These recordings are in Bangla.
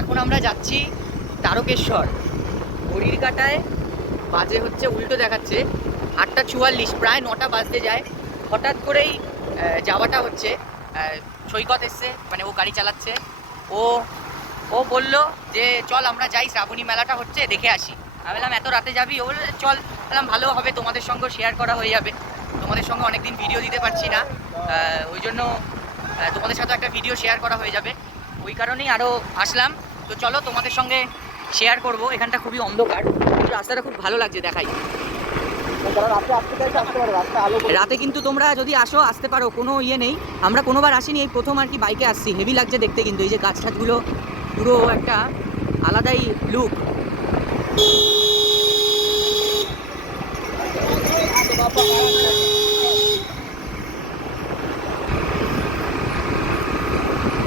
এখন আমরা যাচ্ছি তারকেশ্বর। ঘড়ির কাঁটায় বাজে হচ্ছে, উল্টো দেখাচ্ছে 8:44, প্রায় 9টা বাজতে যায়। হঠাৎ করেই যাওয়াটা হচ্ছে, সৈকত এসছে, মানে ও গাড়ি চালাচ্ছে। ও ও বললো যে চল আমরা যাই, শ্রাবণী মেলাটা হচ্ছে, দেখে আসি। আমি বললাম এত রাতে যাবি? ও বললো চল। বললাম ভালো হবে, তোমাদের সঙ্গে শেয়ার করা হয়ে যাবে। তোমাদের সঙ্গে অনেকদিন ভিডিও দিতে পারছি না, ওই জন্য তোমাদের সাথে একটা ভিডিও শেয়ার করা হয়ে যাবে, ওই কারণেই আরও আসলাম। তো চলো তোমাদের সঙ্গে শেয়ার করব। এখানটা খুবই অন্ধকার, রাস্তাটা খুব ভালো লাগছে, দেখাই। রাতে কিন্তু তোমরা যদি আসো আসতে পারো, কোনো ইয়ে নেই। আমরা কোনোবার আসিনি, এই প্রথম আর কি বাইকে আসছি। হেভি লাগছে দেখতে, কিন্তু এই যে গাছ টাছগুলো পুরো একটা আলাদাই লুক।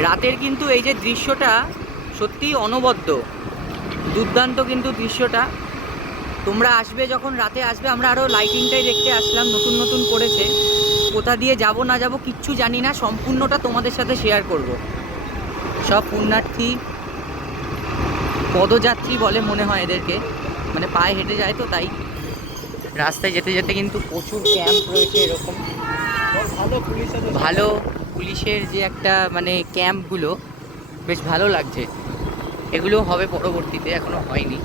রাতের কিন্তু এই যে দৃশ্যটা সত্যিই অনবদ্য, দুর্দান্ত কিন্তু দৃশ্যটা। তোমরা আসবে যখন, রাতে আসবে। আমরা আরও লাইটিংটাই দেখতে আসলাম, নতুন নতুন করেছে। কোথা দিয়ে যাব না যাব কিচ্ছু জানি না, সম্পূর্ণটা তোমাদের সাথে শেয়ার করব। সব পুণ্যার্থী, পদযাত্রী বলে মনে হয় এদেরকে, মানে পায়ে হেঁটে যায় তো তাই। রাস্তায় যেতে যেতে কিন্তু প্রচুর ক্যাম্প রয়েছে এরকম ভালো পুলিশের যে একটা মানে ক্যাম্পগুলো, বেশ ভালো লাগছে। এগুলো হবে পরবর্তীতে, এখনো হয়নি।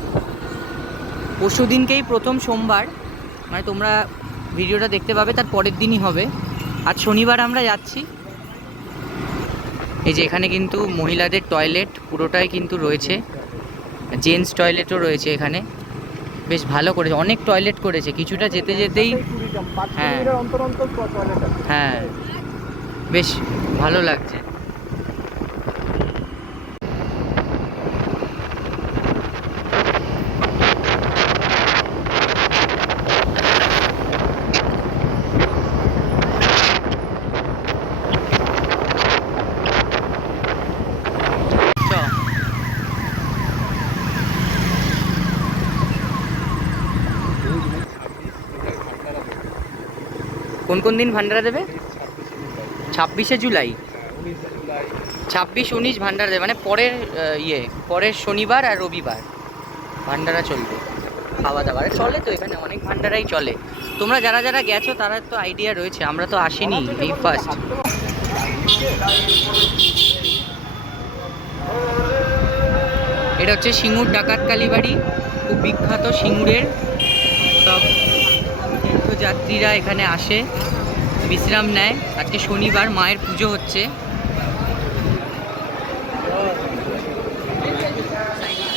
পরশু দিনকেই প্রথম সোমবার, মানে তোমরা ভিডিওটা দেখতে পাবে তার পরের দিনই হবে। আজ শনিবার আমরা যাচ্ছি। এই যে এখানে কিন্তু মহিলাদের টয়লেট পুরোটাই কিন্তু রয়েছে, জেন্টস টয়লেটও রয়েছে এখানে। বেশ ভালো করেছে, অনেক টয়লেট করেছে, কিছুটা যেতে যেতেই। হ্যাঁ হ্যাঁ, বেশ ভালো লাগছে। কোন কোন দিন ভান্ডারা দেবে? 26শে জুলাই, 26, 19 ভান্ডারা দেবে, মানে পরের পরের শনিবার আর রবিবার ভান্ডারা চলবে। খাওয়া দাওয়ার চলে তো, এখানে অনেক ভান্ডারাই চলে। তোমরা যারা যারা গেছো তারা তো আইডিয়া রয়েছে, আমরা তো আসিনি, এই ফার্স্ট। এটা হচ্ছে সিঙ্গুর ডাকাত কালীবাড়ি, খুব বিখ্যাত সিঙ্গুরের। সব তীর্থযাত্রীরা এখানে আসে, বিশ্রাম নেয়। আজকে শনিবার, মায়ের পুজো হচ্ছে।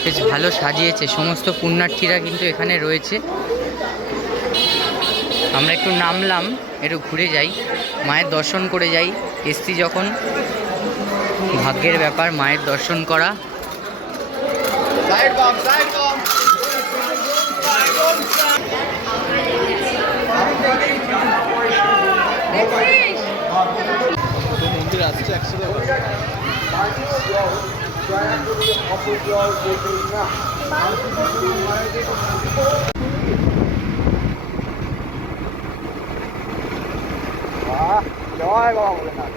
বেশ ভালো সাজিয়েছে, সমস্ত পুণ্যার্থীরা কিন্তু এখানে রয়েছে। আমরা একটু নামলাম, একটু ঘুরে যাই, মায়ের দর্শন করে যাই। এসছি যখন, ভাগ্যের ব্যাপার মায়ের দর্শন করা। মন্দির আসছে একসাথে। জয় বাবা ভোলেনাথ।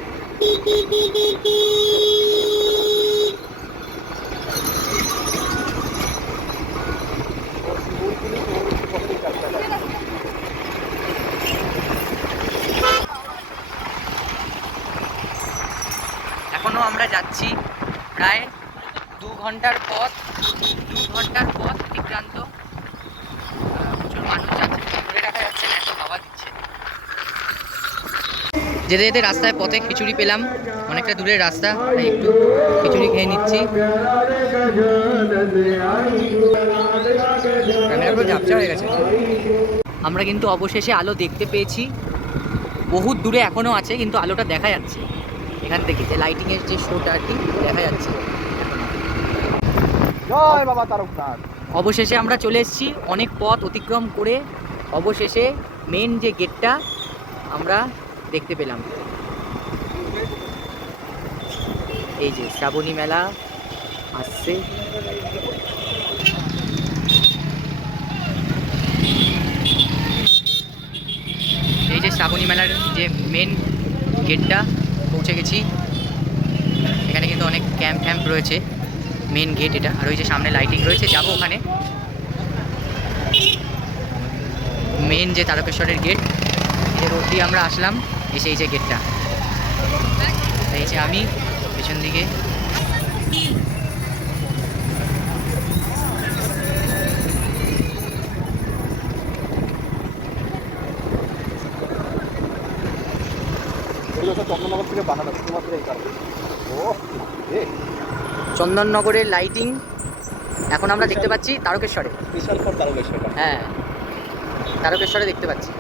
এখনো আমরা যাচ্ছি, প্রায় 2 ঘন্টার পথ, অতিক্রান্ত। প্রচুর মানুষ যাচ্ছে, ধরে রাখা যাচ্ছে না, এত হাওয়া দিচ্ছে। যেতে যেতে রাস্তায় পথে খিচুড়ি পেলাম, অনেকটা দূরের রাস্তা, তাই একটু খিচুড়ি খেয়ে নিচ্ছি। ক্যামেরা পুরো ঝাপসা হয়ে গেছে। আমরা কিন্তু অবশেষে আলো দেখতে পেয়েছি, বহুত দূরে এখনও আছে কিন্তু আলোটা দেখা যাচ্ছে এখান থেকে, যে লাইটিংয়ের যে শোটা আর কি দেখা যাচ্ছে। জয় বাবা তারকনাথ। অবশেষে আমরা চলে এসেছি, অনেক পথ অতিক্রম করে অবশেষে মেন যে গেটটা আমরা দেখতে পেলাম। এই যে শ্রাবণী মেলা আসছে। এই যে শ্রাবণী মেলার যে মেন গেটটা পৌঁছে গেছি। এখানে কিন্তু অনেক ক্যাম্প ফ্যাম্প রয়েছে, মেন গেট এটা। আর ওই যে সামনে লাইটিং রয়েছে, যাবো ওখানে। মেন যে তারকেশ্বরের গেট, এই রোড দিয়ে আমরা আসলাম, এসে এই যে গেটটা, এই যে আমি পেছন দিকে। চন্দননগর থেকে বানানো শুধুমাত্র এই কারণে। ও চন্দননগরের লাইটিং এখন আমরা দেখতে পাচ্ছি তারকেশ্বরে। বিশাল ফর তারকেশ্বর। হ্যাঁ, তারকেশ্বরে দেখতে পাচ্ছি।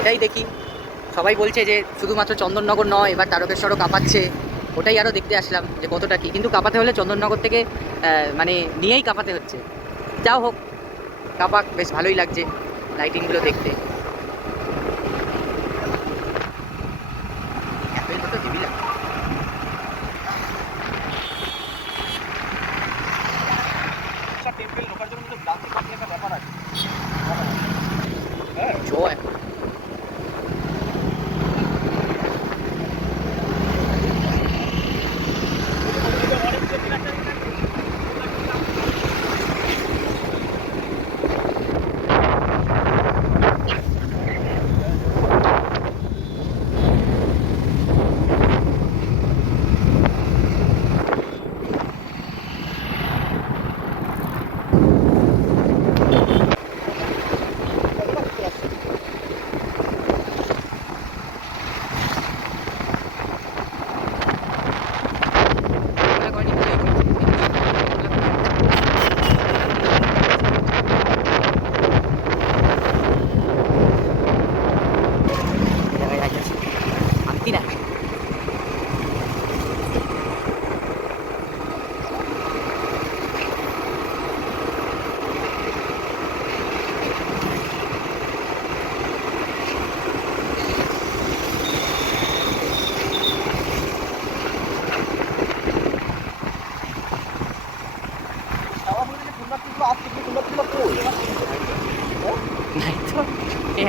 এটাই দেখি, সবাই বলছে যে শুধুমাত্র চন্দননগর নয়, এবার তারকেশ্বরও কাঁপাচ্ছে। ওটাই আরও দেখতে আসলাম যে কতটা কী। কিন্তু কাঁপাতে হলে চন্দননগর থেকে মানে নিয়েই কাঁপাতে হচ্ছে। যাও হোক, কাঁপাক, বেশ ভালোই লাগছে লাইটিংগুলো দেখতে। অ্যাপেলটা তো হেভি লাগছে। টেম্পল ঢোকার জন্য কিন্তু ডান্সিং পার্টি একটা ব্যাপার আছে। হ্যাঁ জয়।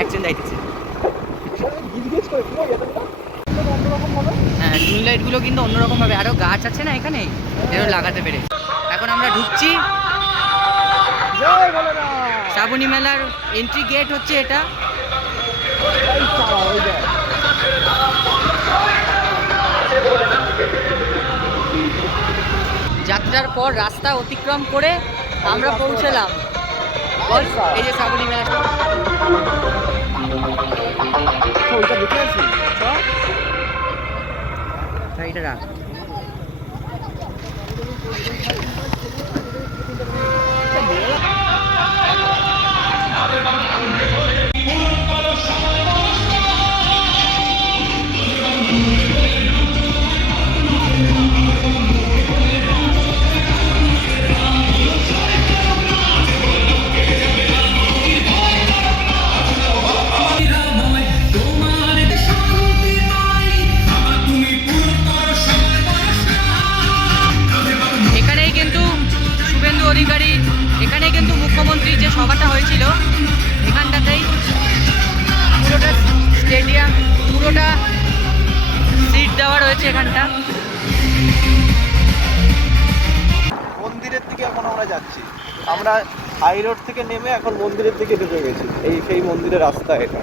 একজন যাইতেছে। হ্যাঁ, টুনি লাইটগুলো কিন্তু অন্যরকম ভাবে, আরও গাছ আছে না এখানে, এরও লাগাতে পেরে। এখন আমরা ঢুকছি শ্রাবণী মেলার এন্ট্রি গেট হচ্ছে এটা। যাত্রার পর রাস্তা অতিক্রম করে আমরা পৌঁছলাম এই যে শ্রাবণী মেলা। এটা রাখ। এখানেই কিন্তু মুখ্যমন্ত্রীর যে সভাটা হয়েছিল, এখানটাতেই পুরোটা স্টেডিয়াম, পুরোটা সিট দেওয়া রয়েছে এখানটা। মন্দিরের দিকে এখন আমরা যাচ্ছি। আমরা হাই রোড থেকে নেমে এখন মন্দিরের দিকে ঢুকে গেছি। এই সেই মন্দিরের রাস্তা এটা।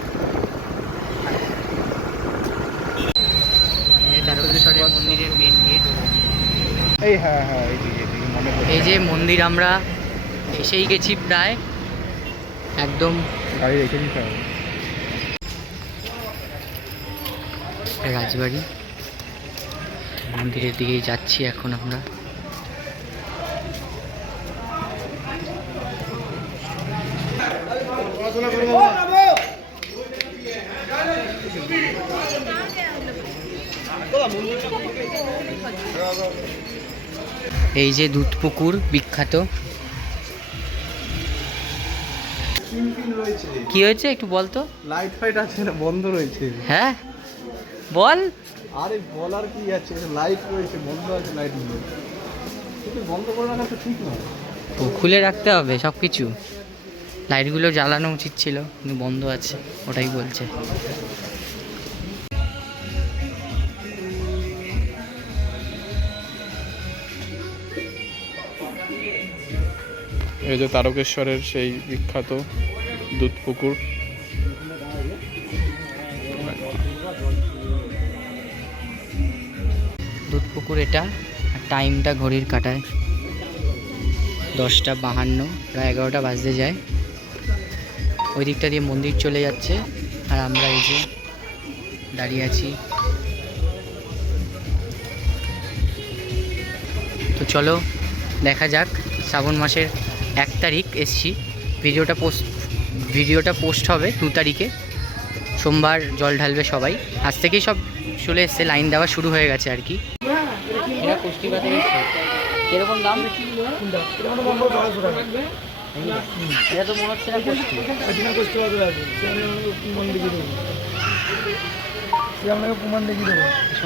তারকেশ্বরের মন্দিরের মেন গেট। এই হ্যাঁ হ্যাঁ এই যে মন্দির আমরা এসেই গেছি প্রায়, একদম গাড়ি রেখে দিতে হবে। রাজবাড়ি মন্দিরের দিকেই যাচ্ছি এখন আমরা। এই যে দুধপুকুর বিখ্যাত। কি হয়েছে একটু বলতো? লাইট ফাইট আছে না, বন্ধ রয়েছে। হ্যাঁ বল। আরে বলার কি আছে, লাইট রয়েছে, বন্ধ আছে লাইটগুলো। কিন্তু বন্ধ করে রাখা তো ঠিক নয়, তো খুলে রাখতে হবে সব কিছু। লাইটগুলো জ্বালানো উচিত ছিল, কিন্তু বন্ধ আছে, ওটাই বলছে। এই যে তারকেশ্বরের সেই বিখ্যাত দুধ পুকুর। দুধ পুকুর এটা, আর টাইমটা ঘড়ির কাঁটায় 10:52, প্রায় 11টা বাজতে যায়। ওই দিকটা দিয়ে মন্দির চলে যাচ্ছে, আর আমরা এই যে দাঁড়িয়ে আছি। তো চলো দেখা যাক। শ্রাবণ মাসের 1 তারিখ এসছি, ভিডিওটা পোস্ট হবে 2 তারিখে, সোমবার জল ঢালবে সবাই। আজ থেকেই সব চলে এসছে, লাইন দেওয়া শুরু হয়ে গেছে আর কি। এটা কুষ্টিপাতে এসছে, কিরকম দাম? এটা তো মনে হচ্ছে না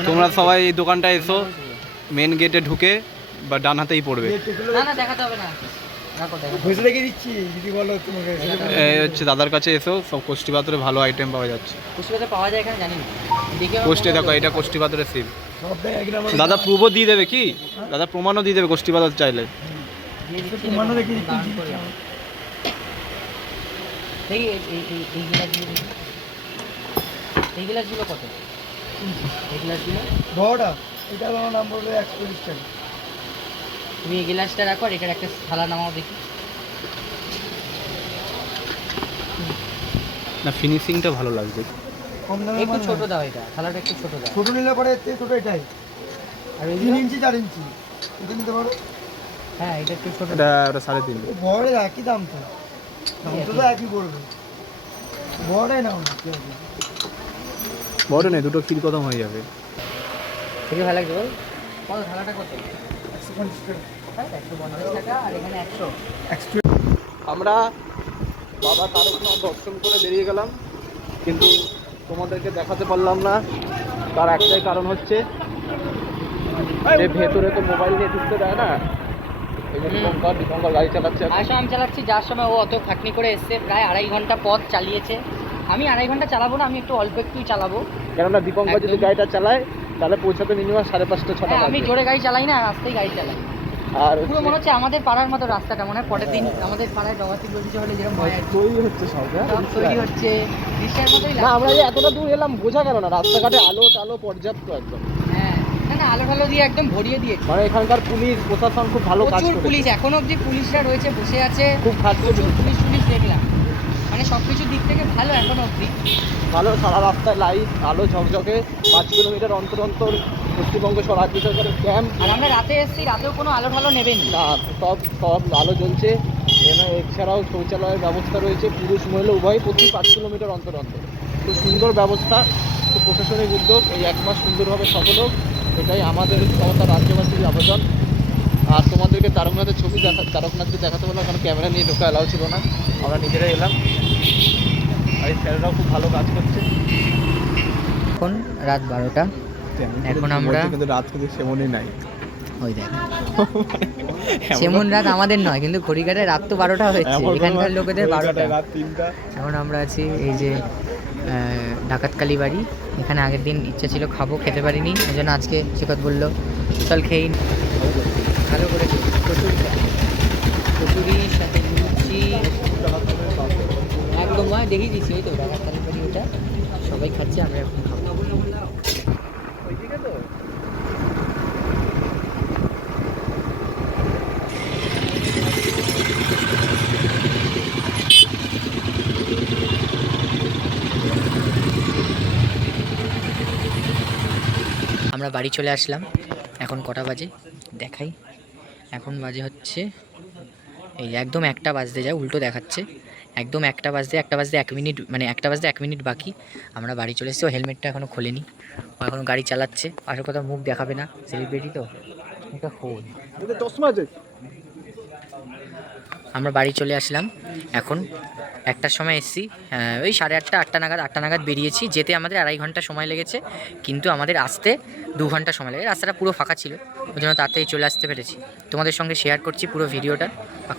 তোমরা সবাই এই দোকানটা এসো, মেন গেটে ঢুকে বা ডান হাতেই পড়বে। না দেখাতে হবে না, এই হচ্ছে দাদার কাছে এসো, সব কোষ্টি পাথরে ভালো আইটেম পাওয়া যাচ্ছে। কুষ্টিপাতে পাওয়া যায় এখানে জানি না। কোষ্টি দেখো, এটা কোষ্টি পাথরের সিল। দাদা প্রুফও দিয়ে দেবে কি? দাদা প্রমাণও দিয়ে দেবে কোষ্টি পাথর চাইলে। এই গ্লাসগুলো কত? এই গ্লাসগুলো বড়টা, এটা আমার নাম বলবে 140 টাকা। তুমি এই গ্লাসটা রাখো, আর এটার একটা থালা নামাও দেখি। না ফিনিশিংটা ভালো লাগছে। কম দামে একটু ছোট দাও, এটা থালাটা একটু ছোট দাও। ছোট নিলে পরে এর থেকে ছোট এটাই, আর 3 ইঞ্চি 4 ইঞ্চি এটা নিতে পারো। হ্যাঁ এটা একটু ছোট। এটা 3.5। বড় একই দাম তো, দাম তো একই পড়বে। বড়টাই নাও না, কি হবে? বড় নেই, দুটো ফিল কদম হয়ে যাবে। দেখে ভালো লাগছে বল। কত থালাটা কত? 150 টাকা। হ্যাঁ 150 টাকা, আর এখানে 100। আমরা বাবা তারকনাথ দর্শন করে বেরিয়ে গেলাম, কিন্তু তোমাদেরকে দেখাতে পারলাম না। তার একটাই কারণ হচ্ছে যে ভেতরে তো মোবাইল নিয়ে ঢুকতে দেয় না। এই যে দীপঙ্কর গাড়ি চালাচ্ছে। আসলে আমি চালাচ্ছি, যার সময় ও অত খাটনি করে এসছে, প্রায় 2.5 ঘন্টা পথ চালিয়েছে। আমি 2.5 ঘন্টা চালাবো না, আমি একটু অল্প একটুই চালাবো। কেননা দীপঙ্কর যদি গাড়িটা চালায় তাহলে পৌঁছাতে মিনিমাম 5:30-6টা আমি বাজে। জোরে গাড়ি চালাই না, আস্তেই গাড়ি চালাই। আর পুরো মনে হচ্ছে আমাদের পাড়ার মতো রাস্তাটা, মনে হয় পরের দিন আমাদের পাড়ায় জগৎ বলছে হলে যেরকম হয় আর কি। তৈরি হচ্ছে সব, সব তৈরি হচ্ছে, দৃশ্যের মতোই না লাগে। আমরা যে এতটা দূর এলাম বোঝা গেল না, রাস্তাঘাটে আলো টালো পর্যাপ্ত একদম। হ্যাঁ, না আলো টালো দিয়ে একদম ভরিয়ে দিয়েছে। মানে এখানকার পুলিশ প্রশাসন খুব ভালো কাজ প্রচুর করে। পুলিশ, এখনো অবধি পুলিশরা রয়েছে, বসে আছে। খুব খাটছে প্রচুর পুলিশ দেখলাম, মানে সব কিছুর দিক থেকে ভালো এখনো অবধি। ভালো, সারা রাস্তায় লাইট আলো ঝকঝকে। 5 কিলোমিটার অন্তর অন্তর পশ্চিমবঙ্গ স্বরাজ্য সরকারের ক্যাম্প। আর আমরা রাতে এসেছি, রাতেও কোনো আলো ঠালো নেবেনি না, সব আলো জ্বলছে। এছাড়াও শৌচালয়ের ব্যবস্থা রয়েছে, পুরুষ মহিলা উভয়, প্রতি 5 কিলোমিটার অন্তর অন্তর। খুব সুন্দর ব্যবস্থা, খুব প্রশাসনিক উদ্যোগ। এই 1 মাস সুন্দরভাবে সফল হোক, এটাই আমাদের সমস্ত রাজ্যবাসীর আবেদন। আর তোমাদেরকে তারকনাথের ছবি তারকনাথকে দেখাতে বললাম, কারণ ক্যামেরা নিয়ে ঢোকা অ্যালাউ ছিল না, আমরা নিজেরাই এলাম। আর এই স্যারেরাও খুব ভালো কাজ করছে। এখন রাত 12টা, এখন আমরা কিন্তু রাত কিন্তু সেমনই নাই। ওই দেখ সেমন রাত আমাদের নয়, কিন্তু ঘড়িকাটায় রাত তো 12টা হচ্ছে, এখানকার লোকেদের 12টা। রাত 3টা। এখন আমরা আছি এই যে ডাকাতকালী বাড়ি। এখানে আগের দিন ইচ্ছা ছিল খাবো, খেতে পারিনি, ওই জন্য আজকে শিকত বললো চল খেয়ে নি। ভালো করে কচুরির সাথে লুচি একদম দেখিয়ে দিচ্ছি। ওই তো ডাকাতকালী বাড়ি, ওটা সবাই খাচ্ছে, আমরা এখন খাবো। আমরা বাড়ি চলে আসলাম। এখন কটা বাজে দেখাই, এখন বাজে হচ্ছে এই একদম 1টা বাজতে যায়, উল্টো দেখাচ্ছে। একদম 1টা বাজতে 1 মিনিট, মানে 1টা বাজতে 1 মিনিট বাকি। আমরা বাড়ি চলে এসেছি। ও হেলমেটটা এখনও খোলেনি, ও এখনও গাড়ি চালাচ্ছে। আসল কথা মুখ দেখাবে না, সেলিব্রিটি তো, মুখটা খোল। আমরা বাড়ি চলে আসলাম। এখন 1টার সময় এসেছি, ওই 8:30 8টা নাগাদ বেরিয়েছি। যেতে আমাদের 2.5 ঘন্টা সময় লেগেছে, কিন্তু আমাদের আসতে 2 ঘন্টা সময় লেগেছে। রাস্তাটা পুরো ফাঁকা ছিল, ওই জন্য তাড়াতাড়ি চলে আসতে পেরেছি। তোমাদের সঙ্গে শেয়ার করছি পুরো ভিডিওটা,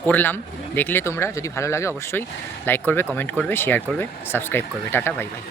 করলাম। দেখলে তোমরা যদি ভালো লাগে অবশ্যই লাইক করবে, কমেন্ট করবে, শেয়ার করবে, সাবস্ক্রাইব করবে। Tata, bye bye.